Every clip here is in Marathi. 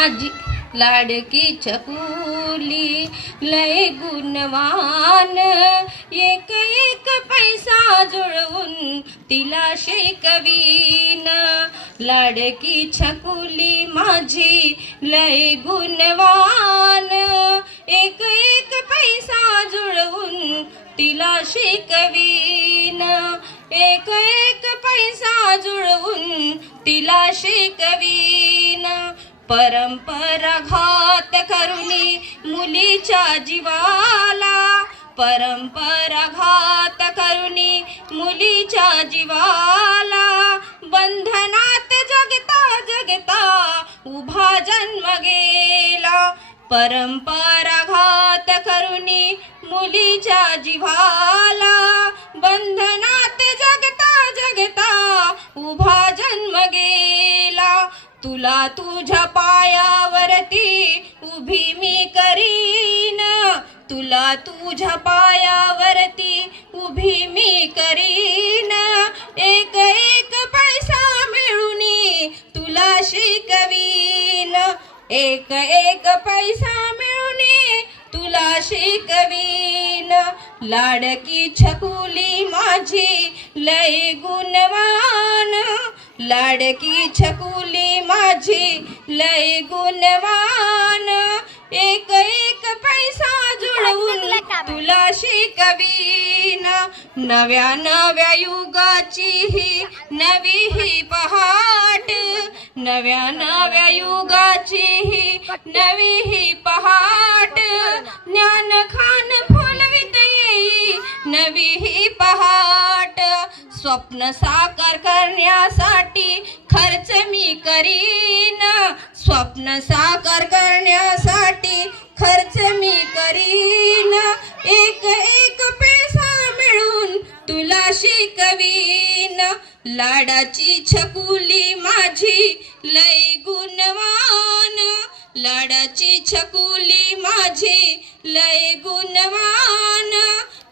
माझी लाडकी छकुली लय गुणवान, एक एक पैसा जुळवून तिला शिकवीन. लाडकी छकुली माझी लय गुणवान, एक एक पैसा जुळवून तिला शिकवीन. एक एक पैसा जुळवून तिला शिकवीन. परंपरा घात करुनी मुलीच्या जीवाला, परंपरा घात करुनी मुलीच्या जीवाला, बंधनात जगता जगता उभा जन्म गेला. परंपरा घात करुनी मुलीच्या जीवाला, बंधनात जगता जगता उभा जन्म गेला. तुला तुझ्या पायावरती उभी मी करीन, तुला तुझ्या पायावरती उभी मी करीन. एक एक पैसा मिळूनी तुला शिकवीन, एक एक पैसा मिळूनी तुला शिकवीन. लाडकी छकुली माझी लय गुणवान, लाडकी छकुली माझी लय गुणवान, एक एक पैसा जुळवून तुला शिकवीन. नव्या नव्या युगाची ही नवी ही पहाट, नव्या नव्या युगाची ही नवी ही पहाट, ज्ञानखान फुलवित येई नवी ही पहाट. स्वप्न साकार करण्यासाठी खर्च मी करीन, स्वप्न साकार करण्यासाठी खर्च मी करीन. एक एक पैसा मिळून तुला शिकवीन. लाडाची छकुली माझी लय गुणवान, लाडाची छकुली माझी लय गुणवान,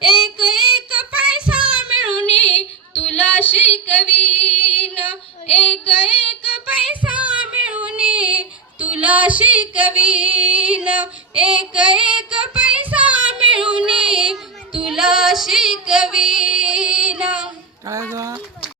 एक एक पैसा मिळूनी तुला शिकवीन. एक एक पैसा मिळूनी तुला शिकवीन, एक एक